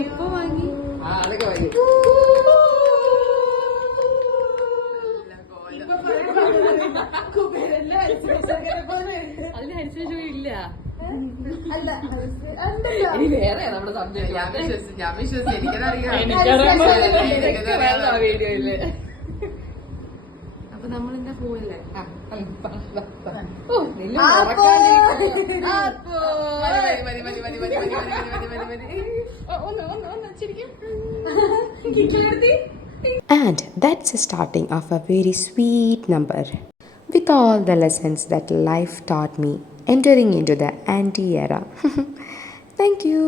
എപ്പോ വാങ്ങി? അതിന് ഹരിശേഷം ഇല്ല. ഇനി വേറെ നമ്മുടെ സബ്ജക്ട്. ഞാൻ വിശ്വസിച്ചു എനിക്കതറിയാം. വീഡിയോയില്. അപ്പൊ നമ്മളെന്താ പോവല്ലേ? And that's the starting of a very sweet number with all the lessons that life taught me entering into the anti era. Thank you.